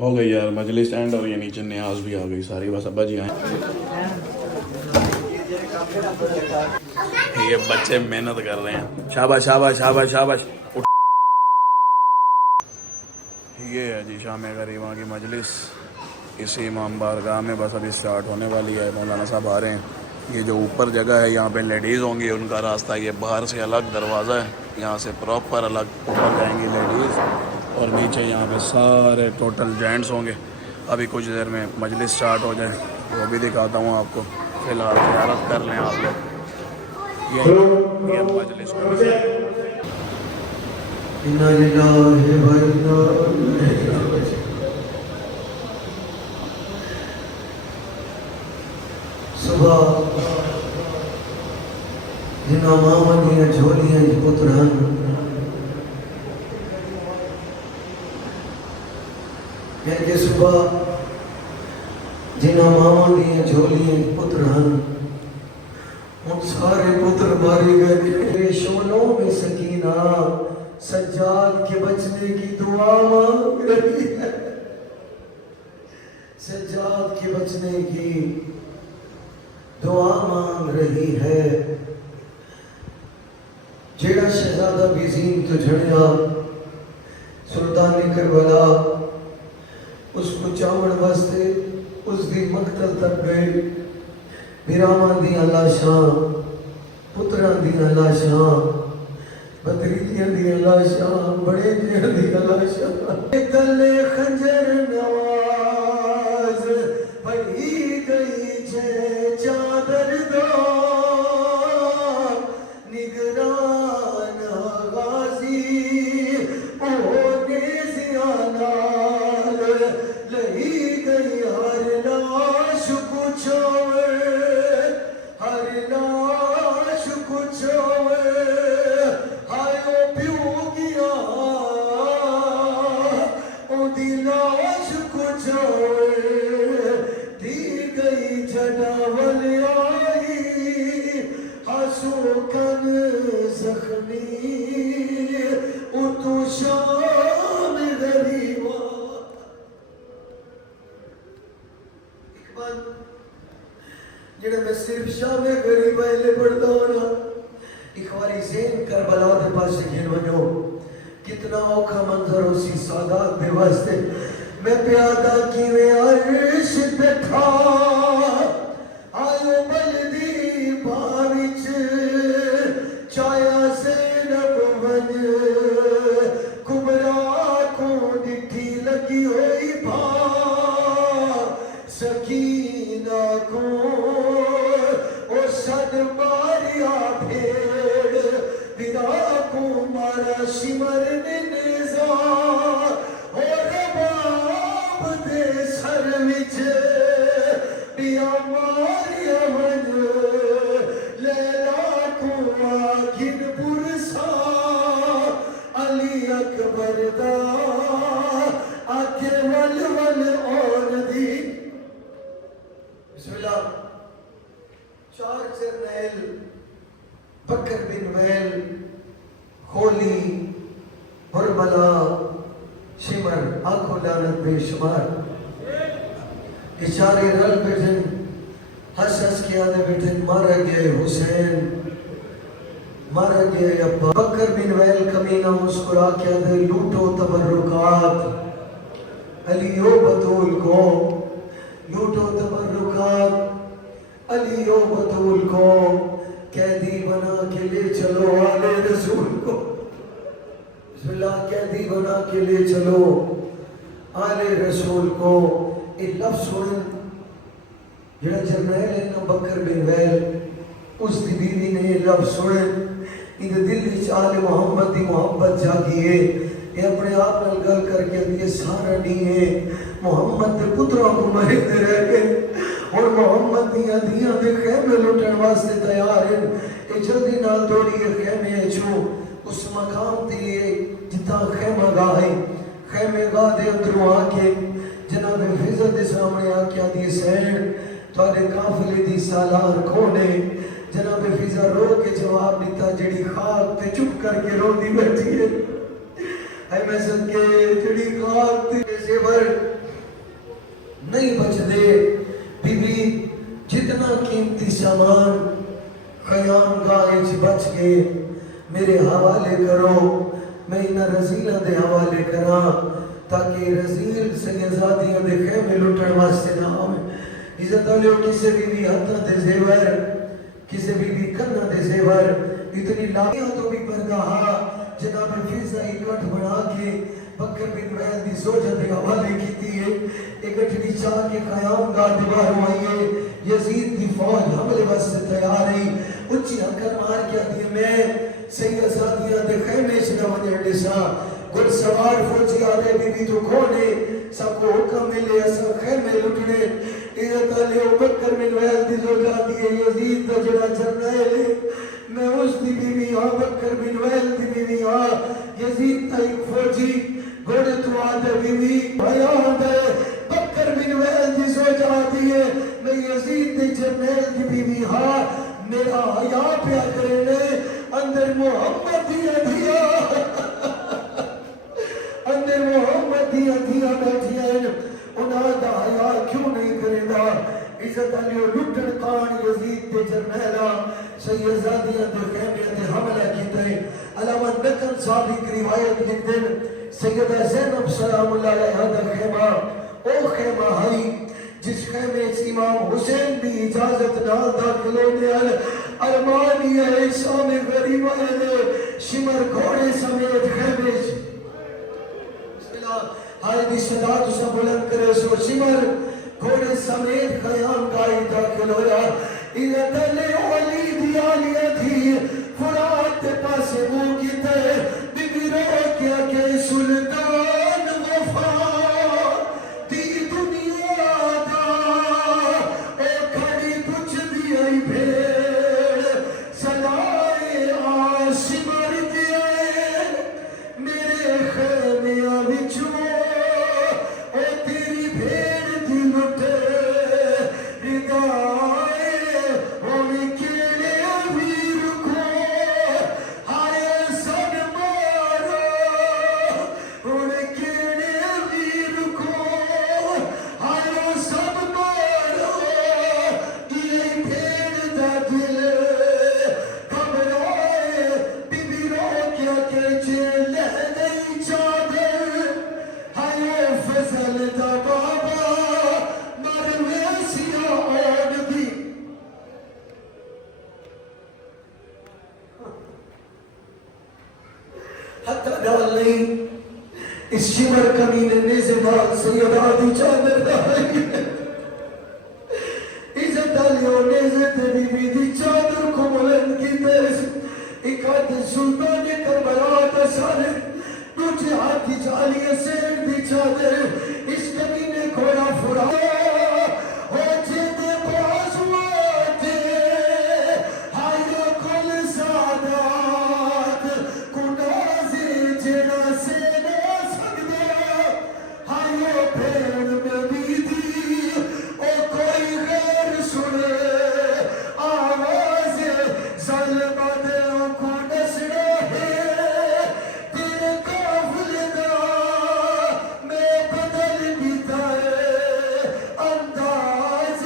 ہو گئی یار مجلس اینڈ اور یہ نیچے نیاز بھی آ گئی ساری. بس ابا جی آئیں. یہ بچے محنت کر رہے ہیں. شاباش شاباش شاباش شاباش. یہ ہے جی شام غریباں کی مجلس اسی امام بارگاہ میں. بس ابھی اسٹارٹ ہونے والی ہے. مولانا صاحب آ رہے ہیں. یہ جو اوپر جگہ ہے یہاں پہ لیڈیز ہوں گی. ان کا راستہ یہ باہر سے الگ دروازہ ہے. یہاں سے پراپر الگ اوپر جائیں گی لیڈیز. اور نیچے یہاں پہ سارے ٹوٹل جینٹس ہوں گے. ابھی کچھ دیر میں مجلس سٹارٹ ہو جائے وہ بھی دکھاتا ہوں آپ کو. فی الحال زیارت کر لیں آپ لوگ. یہ مجلس صبح جنہاں ماں دیاں جھولیاں پتران کہ صبح جنہاں ماں دیاں جھولیاں پتران ان سارے پتر مارے گئے. شولوں میں سکینہ سجاد کے بچنے کی دعا مانگ رہی ہے. سجاد کے بچنے کی دعا مانگ رہی ہے. جیڑا شہزادہ بیزین تو جھڑیا سلطان کربلا اس کو چاوڑ واسطے اس دی مقتل تک گئے. بیرامان دی لاشاں پتران دی لاشاں بدریجیاں دی لاشاں بڑے جیاں دی لاشاں تلے خنجر نواز پڑھی گئی چھے چادر دو نگران غازی اونے زیانال لہی گئی ہر لاش کچھوے ہر لاش کچھوے آئیو پیو گیا او دی لاش کچھوے دی گئی جڑاول آئی ہسو کن زخمی او تو شام غریبا. اقبال جنہیں میں صرف شام غریبا لے پڑھتا ہونا اخواری زین کربلا دے پاس گن ونو کتنا اوکھا منظر اسی سادات دے واسطے میں پیادہ کیویں عرش پہ تھا آئیو بلدی باوچ چایا زینب ون کبرا کو ڈٹھی لگی ہوئی بھا سکینہ کو او صد ماریا بھیڑ بدا کو مارا شمر نزا اور رباب دے سر وچ بیا ماریا من لیلا کو آگن پرسا علی اکبر دا آکے ول ول اور دی. بسم اللہ. چار جرنیل بکر بن ویل خولی بربلا شمر آنکھوں لعنت بے شمار اشارے رل بیٹھن ہس ہس کے آدھے بیٹھن مارا گئے حسین مارا گئے ابا. بکر بن ویل کمینہ مسکرا کے آدھے لوٹو تبرکات علیو بطول کو لوٹو تبرکات علیو بطول کو قیدی بنا کے لے چلو آلے رسول کو. بسم اللہ. قیدی بنا کے لے چلو آلے رسول کو. ایک لفظ سنن جڑا جرنیل ہے نا بکر بن ویل اس دی بیوی نے یہ لفظ سنن ان دل وچ آل محمد دی محبت جاگی ہے. یہ اپنے آپ نال گل کر کے یہ سارا نہیں ہے محمد دے پتروں کو مہدے رہ گئے اور محمد دیاں دیاں دے خیمے لٹن واسطے تیار ہیں. اے جلدی نال توڑی یہ خیمے چھو اس مقام دیئے جتا خیمہ گاہ ہے. خیمے گاہ دے اندروں آ کے جناب حفظت دے سامنے آ کے آدھی سین تھوڑے قافلے دی سالار کھونے جناب فضا رو کے جواب دیتا جڑی خاک تے چپ کر کے رو دی بیٹھی ہے اے میں صدقے جڑی خاک تے زیور نہیں بچ دے بی بی جتنا قیمتی سامان قیام گاہ بچ گئے میرے حوالے کرو میں انہاں رزیلہ دے حوالے کرا تاکہ رزیل سیدزادیاں دے خیمے لٹن واسطے نہ ہوئے عزت علیہ کسے بھی ہتھاں دے زیور کسے بھی کنہ دے زیور اتنی لاغیاں تو بھی برگاہا جناب فضا اکٹھ بنا کے بکر بن ویل دی سوجہ دے حوالے کیتی ہے اکٹھنی چاہ کے قیام گاہ دیوار ہوئیے یزید دی فوج حملے واسطے تیار رہی اچھی ہکر مار کے آتی ہے میں سیدزادیاں دے خیمے شنہ ونیر نسا گل سوار فوجی آدھے بی بی تو کھونے سب کو حکم ملے ایسا خیمے لٹنے عزت علیہ بکر بن ویل دی زوجہ دی ہے یزید دا جڑا جرنیل ہے میں اس دی بیوی ہاں بکر بن ویل دی بیوی ہاں یزید تا ایک فوجی گھوڑے تو آدھے بیوی بھایا آدھے بکر بن ویل دی زوجہ دی ہے میں یزید دی جرنیل دی بیوی ہاں میرا حیا پیا کرنے اندر محمد دیا دیا اندر محمد دیا دیا بیٹھیا ہے انہاں دا حیا کیوں نہیں کرے دا عزت علیہ لٹن قان یزید دے جرنیلا سیدزادیاں دے خیمے دے حملہ کیتے ہیں علامہ نکن صاحب کی روایت لکھتے ہیں سیدہ زینب سلام اللہ علیہ دا خیمہ او خیمہ ہائی جس خیمے امام حسین بھی اجازت نہ داخل ہونے ارمانی ہے شام غریب والے شمر گھوڑے سمیت خیمے ہائے دی صدا تو سب بلند کرے سو شمر گھوڑے سمیت خیام گائی داخل ہویا عزت علیہ علی دی آلیہ تھی فرات پاسے منہ کی تے بی بی رو کیا کہ سلطان غفار دی دنیا دا اے کھڑی پچھ دی آئی بھیڑ صدائے آشمر دیئے میرے خیمیاں بچوں اے تیری بھیڑ دی لٹے ردائے ہوئی کیڑے ویر کو ہائے سن مارو ہوئی کیڑے ویر کو ہائے سب مارو یہ بھیڑ دا دل گھبرائے بی بی رو کیا کہ چلے نہیں چادر ہائے فضل دا بابا مر ویسیا آن دی حتی ڈال نہیں اس شمر کمینے نیزدار سیدہ دی چادر دائی عزت علیہ نیزد بی بی دی چادر کو بلند کی تیز اکاد سلطان کربلا دا سالے دوچے ہاتھی چالیے سین دی چادر اس کمینے کھوڑا فرا ہو جیدے بازواتے ہائے کل سادات کنازے جڑا سے نہ سکتا ہائے پھیڑ میں بیدی او کوئی غیر سنے آواز ظلمہ دلوں کو نسڑے ہے تیرے قافلے دا میں بدل دیتا ہے انداز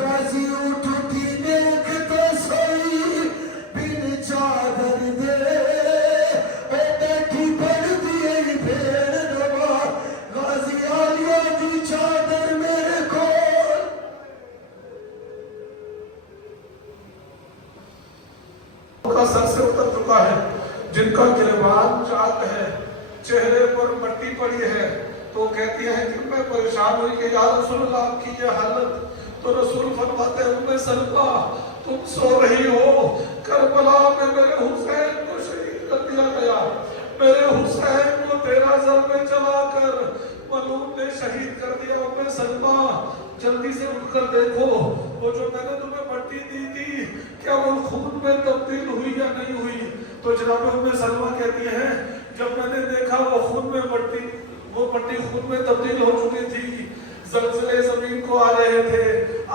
غازی اٹھتی نیک تصویر بن چادر دے اے بیٹھی پڑھ دیئے بھیڑ نما غازی آلیہ دی چادر میرے کول کا سر سے اتر چکا ہے جن کا گریبان چاک ہے چہرے پر مٹی پڑی ہے تو کہتی ہے کہ میں پریشان ہوئی کہ یا رسول اللہ آپ کی یہ حالت تو رسول فرماتے ہیں ام سلمہ تم سو رہی ہو کربلا میں میرے حسین کو شہید کر دیا گیا میرے حسین کو 13 ضرب میں چلا کر ملعون نے شہید کر دیا ام سلمہ جلدی سے اٹھ کر دیکھو وہ جو میں نے تمہیں مٹی دی تھی کیا وہ خون میں تبدیل ہوئی یا نہیں ہوئی تو جناب ام سلمہ کہتی ہیں جب میں نے دیکھا وہ خون میں مٹی خون میں تبدیل ہو چکی تھی زلزلے زمین کو آ رہے تھے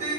3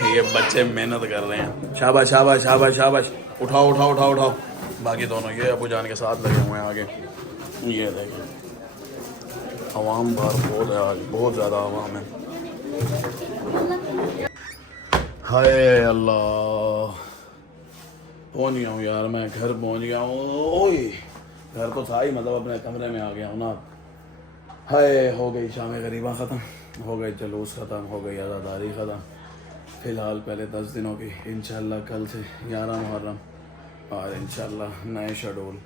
یہ بچے محنت کر رہے ہیں. شاباش شاباش شاباش شاباش. اٹھاؤ اٹھاؤ اٹھاؤ اٹھاؤ. باقی دونوں یہ ابو جان کے ساتھ لگے ہوئے ہیں آگے. یہ دیکھیں عوام باہر بہت ہے آج, بہت زیادہ عوام ہے. ہائے اللہ, پہنچ گیا ہوں یار میں, گھر پہنچ گیا ہوں. اوئے گھر تو تھا ہی, مطلب اپنے کمرے میں آ گیا ہوں نا. ہائے ہو گئی شام غریبہ ختم, ہو گئی جلوس ختم, ہو گئی عزاداری ختم. فی الحال پہلے 10 دنوں کی, انشاءاللہ کل سے 11 محرم, اور انشاءاللہ نئے شیڈول,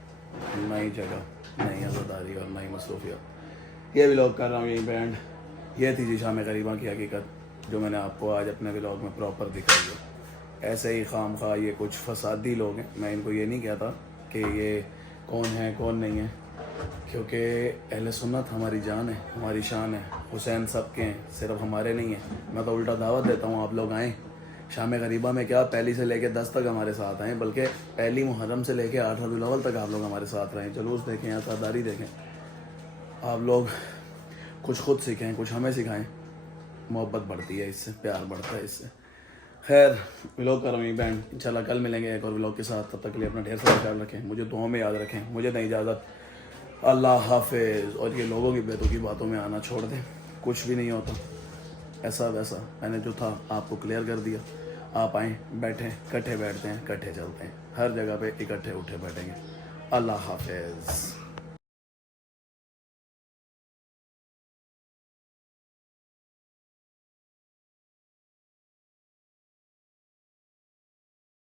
نئی جگہ, نئی عزاداری اور نئی مصروفیات. یہ ولاگ کر رہا ہوں یہیں پہ اینڈ. یہ تھی جی شام غریبہ کی حقیقت, جو میں نے آپ کو آج اپنے ولاگ میں پراپر دکھائی ہے. ایسے ہی خام خواہ یہ کچھ فسادی لوگ ہیں, میں ان کو یہ نہیں کہتا کہ یہ کون ہے کون نہیں ہے, کیونکہ اہل سنت ہماری جان ہے, ہماری شان ہے. حسین سب کے ہیں, صرف ہمارے نہیں ہیں. میں تو الٹا دعوت دیتا ہوں آپ لوگ آئیں. شام غریبہ میں کیا پہلی سے لے کے 10 تک ہمارے ساتھ آئیں, بلکہ پہلی محرم سے لے کے 8 ربیع الاول تک آپ لوگ ہمارے ساتھ رہیں. جلوس دیکھیں, عزاداری دیکھیں. آپ لوگ کچھ خود سیکھیں, کچھ ہمیں سکھائیں. محبت بڑھتی ہے اس سے, پیار بڑھتا ہے اس سے. خیر ولاگ کر رہا ہوں بینڈ. انشاءاللہ کل ملیں گے ایک اور ولاگ کے ساتھ. تب تک کے لیے اپنا ڈھیر سارا خیال رکھیں, مجھے دعاؤں میں یاد رکھیں. مجھے دیں اجازت, اللہ حافظ. اور یہ لوگوں کی بیتوں کی باتوں میں آنا چھوڑ دیں, کچھ بھی نہیں ہوتا. ایسا ویسا میں نے جو تھا آپ کو کلیئر کر دیا. آپ آئیں, بیٹھیں, کٹھے بیٹھتے ہیں, کٹھے چلتے ہیں, ہر جگہ پہ اکٹھے اٹھے بیٹھیں گے. اللہ حافظ.